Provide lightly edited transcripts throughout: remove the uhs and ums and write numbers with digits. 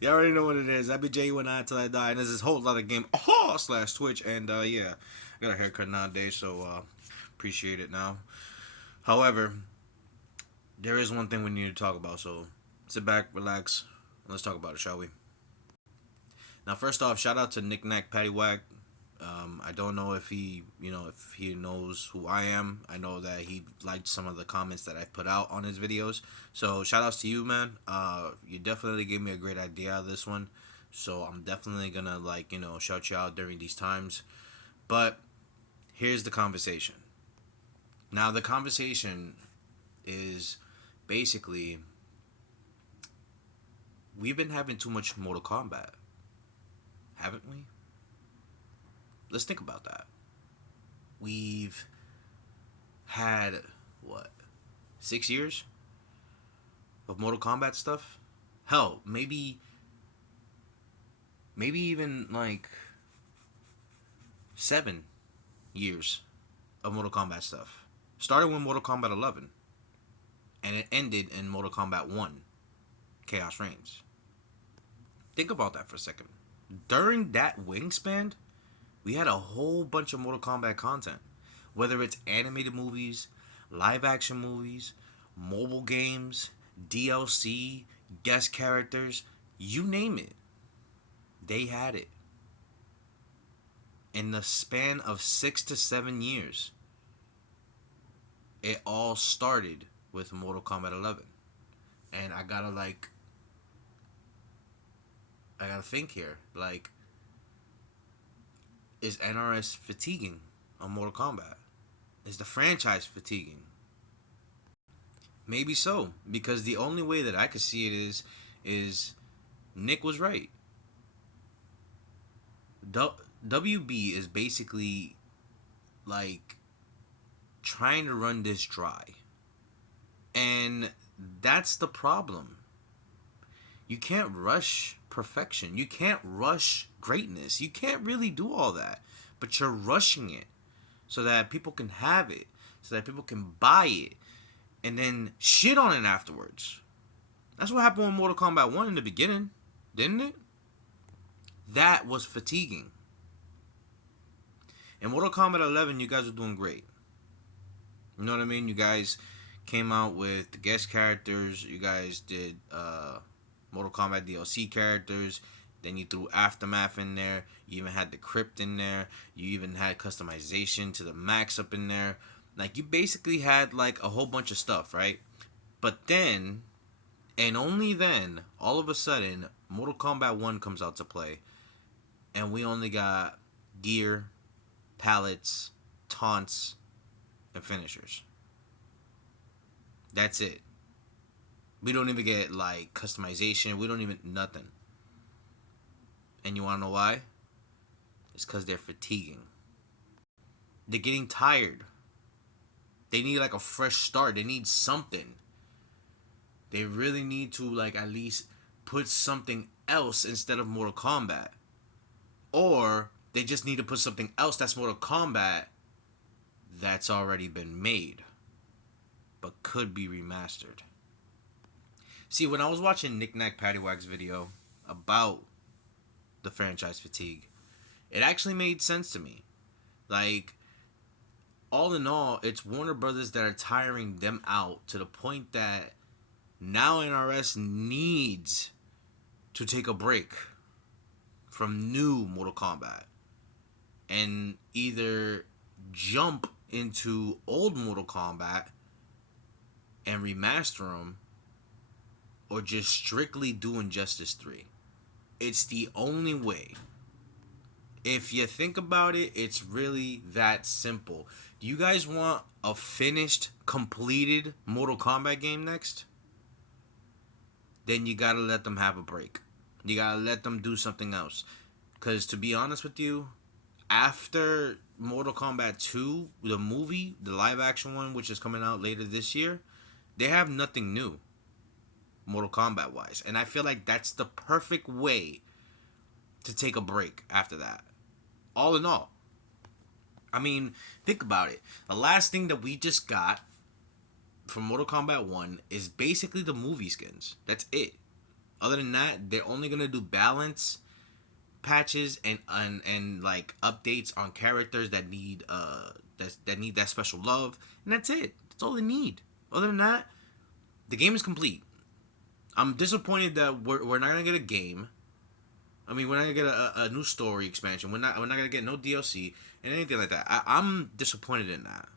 You already know what it is. I be J when I till I die, and there's this whole lot of game slash Twitch, and yeah, I got a haircut nowadays, so appreciate it now. However, there is one thing we need to talk about, so sit back, relax, and let's talk about it, shall we? Now, first off, shout out to NickNakPadyWak. I don't know if if he knows who I am. I know that he liked some of the comments that I put out on his videos. So shout outs to you, man. You definitely gave me a great idea out of this one. So I'm definitely gonna shout you out during these times. But here's the conversation. Now the conversation is basically we've been having too much Mortal Kombat, haven't we? Let's think about that. We've had what 6 years of Mortal Kombat stuff. Hell, maybe even like 7 years of Mortal Kombat stuff. Started with Mortal Kombat 11, and it ended in Mortal Kombat 1, Chaos Reigns. Think about that for a second. During that wingspan, we had a whole bunch of Mortal Kombat content. Whether it's animated movies, live action movies, mobile games, DLC, guest characters, you name it. They had it. In the span of 6 to 7 years, it all started with Mortal Kombat 11. And I gotta think here. Like, is NRS fatiguing on Mortal Kombat? Is the franchise fatiguing? Maybe so, because the only way that I could see it is Nick was right. WB is basically like trying to run this dry. And that's the problem. You can't rush perfection. You can't rush greatness. You can't really do all that. But you're rushing it so that people can have it, so that people can buy it, and then shit on it afterwards. That's what happened with Mortal Kombat 1 in the beginning, didn't it? That was fatiguing. In Mortal Kombat 11, you guys were doing great. You know what I mean? You guys came out with the guest characters. You guys did Mortal Kombat DLC characters. Then you threw Aftermath in there. You even had the Crypt in there. You even had customization to the Max up in there. Like, you basically had like a whole bunch of stuff, right? But then, and only then, all of a sudden, Mortal Kombat 1 comes out to play. And we only got gear, pallets, taunts, and finishers. That's it. We don't even get like customization. We don't even nothing. And you wanna know why? It's because they're fatiguing. They're getting tired. They need like a fresh start. They need something. They really need to like at least put something else instead of Mortal Kombat. Or they just need to put something else that's Mortal Kombat that's already been made but could be remastered. See, when I was watching NickNakPadyWak's video about the franchise fatigue, it actually made sense to me. Like, all in all, it's Warner Brothers that are tiring them out to the point that now NRS needs to take a break from new Mortal Kombat and either jump into old Mortal Kombat and remaster them, or just strictly do Injustice 3. It's the only way. If you think about it, it's really that simple. Do you guys want a finished, completed Mortal Kombat game next? Then you gotta let them have a break. You gotta let them do something else. Because to be honest with you, after Mortal Kombat 2, the movie, the live action one, which is coming out later this year, they have nothing new Mortal Kombat wise. And I feel like that's the perfect way to take a break after that. All in all. I mean, think about it. The last thing that we just got from Mortal Kombat 1 is basically the movie skins. That's it. Other than that, they're only gonna do balance patches and like updates on characters that need that need that special love, and that's it. That's all they need. Other than that, the game is complete. I'm disappointed that we're not gonna get a game. I mean, we're not gonna get a new story expansion. We're not gonna get no DLC and anything like that. I'm disappointed in that.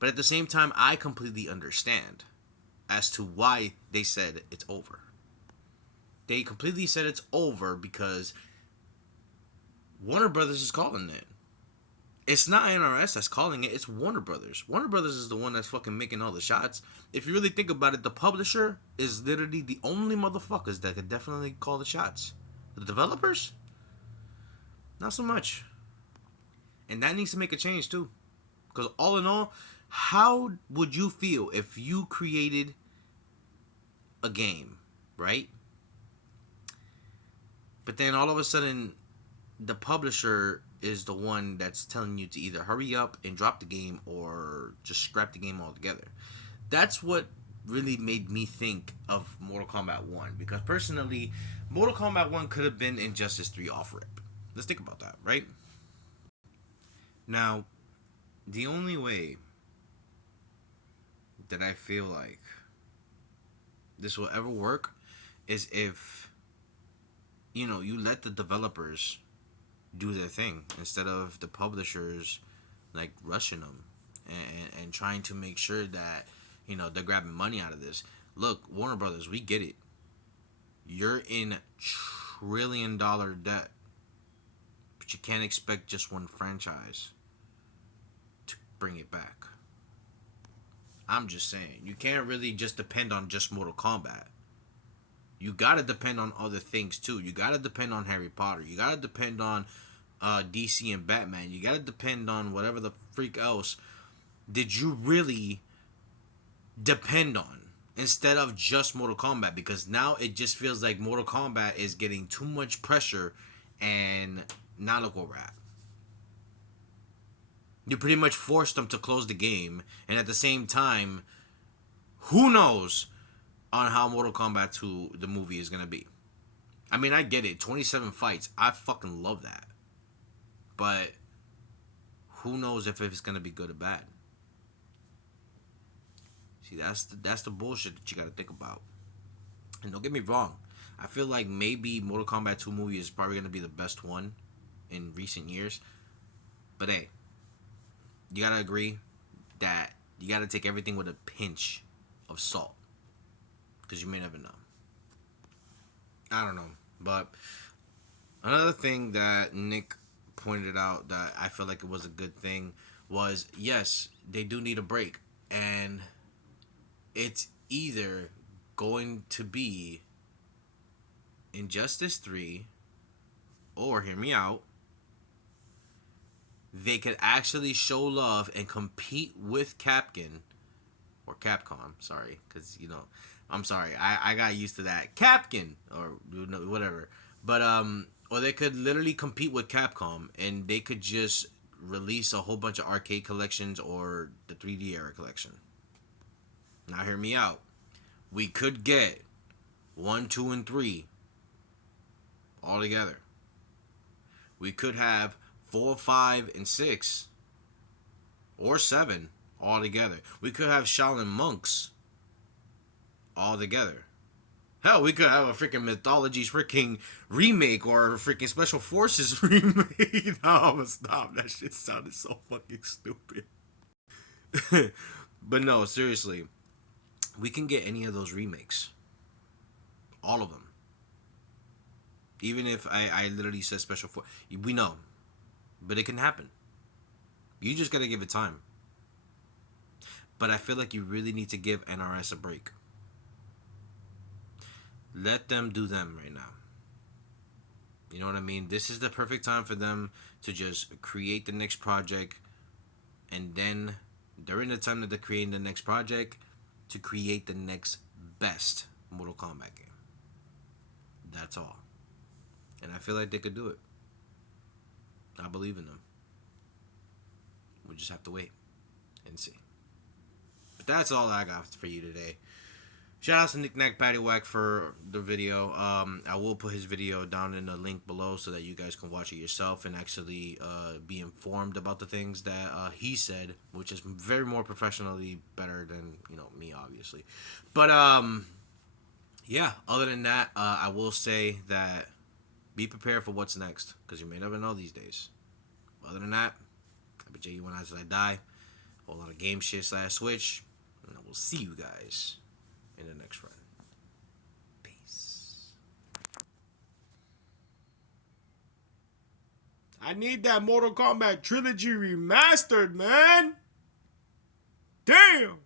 But at the same time, I completely understand as to why they said it's over. They completely said it's over because Warner Brothers is calling it. It's not NRS that's calling it. It's Warner Brothers. Warner Brothers is the one that's fucking making all the shots. If you really think about it, the publisher is literally the only motherfuckers that could definitely call the shots. The developers, not so much. And that needs to make a change too. Because all in all, how would you feel if you created a game, right? But then all of a sudden, the publisher is the one that's telling you to either hurry up and drop the game or just scrap the game altogether. That's what really made me think of Mortal Kombat 1. Because personally, Mortal Kombat 1 could have been Injustice 3 off rip. Let's think about that, right? Now, the only way that I feel like this will ever work is if, you know, you let the developers do their thing instead of the publishers like rushing them and trying to make sure that, you know, they're grabbing money out of this. Look, Warner Brothers, we get it. You're in $1 trillion debt, but you can't expect just one franchise to bring it back. I'm just saying, you can't really just depend on just Mortal Kombat. You gotta depend on other things too. You gotta depend on Harry Potter. You gotta depend on DC and Batman. You gotta depend on whatever the freak else did you really depend on instead of just Mortal Kombat, because now it just feels like Mortal Kombat is getting too much pressure and now look where we're at. You pretty much forced them to close the game, and at the same time, who knows on how Mortal Kombat 2 the movie is gonna be. I mean, I get it, 27 fights, I fucking love that, but who knows if it's gonna be good or bad. See, that's the bullshit that you gotta think about. And don't get me wrong, I feel like maybe Mortal Kombat 2 movie is probably gonna be the best one in recent years, but hey, you gotta agree that you gotta take everything with a pinch of salt, because you may never know. I don't know, but another thing that Nick pointed out that I feel like it was a good thing was, yes, they do need a break, and it's either going to be Injustice 3 or, hear me out, they could actually show love and compete with Capcom, sorry, because, you know, I'm sorry, I got used to that, Capcom, or, you know, whatever, but, or they could literally compete with Capcom, and they could just release a whole bunch of arcade collections or the 3D era collection. Now hear me out, we could get 1, 2, and 3 all together. We could have 4, 5, and 6, or 7 all together. We could have Shaolin monks all together. Hell, we could have a freaking Mythologies freaking remake or a freaking Special Forces remake. No, I'm gonna stop. That shit sounded so fucking stupid. But no, seriously, we can get any of those remakes. All of them. Even if I literally said Special Forces, we know. But it can happen. You just gotta give it time. But I feel like you really need to give NRS a break. Let them do them right now. You know what I mean? This is the perfect time for them to just create the next project, and then during the time that they're creating the next project, to create the next best Mortal Kombat game. That's all. And I feel like they could do it. I believe in them. We just have to wait and see. But that's all I got for you today. Shout out to NickNakPadyWak for the video. I will put his video down in the link below so that you guys can watch it yourself and actually be informed about the things that he said, which is very more professionally better than me, obviously. But yeah. Other than that, I will say that be prepared for what's next because you may never know these days. Other than that, I'll be JU1 until I die. A whole lot of game shit / Switch, and I will see you guys in the next run. Peace. I need that Mortal Kombat Trilogy remastered, man. Damn.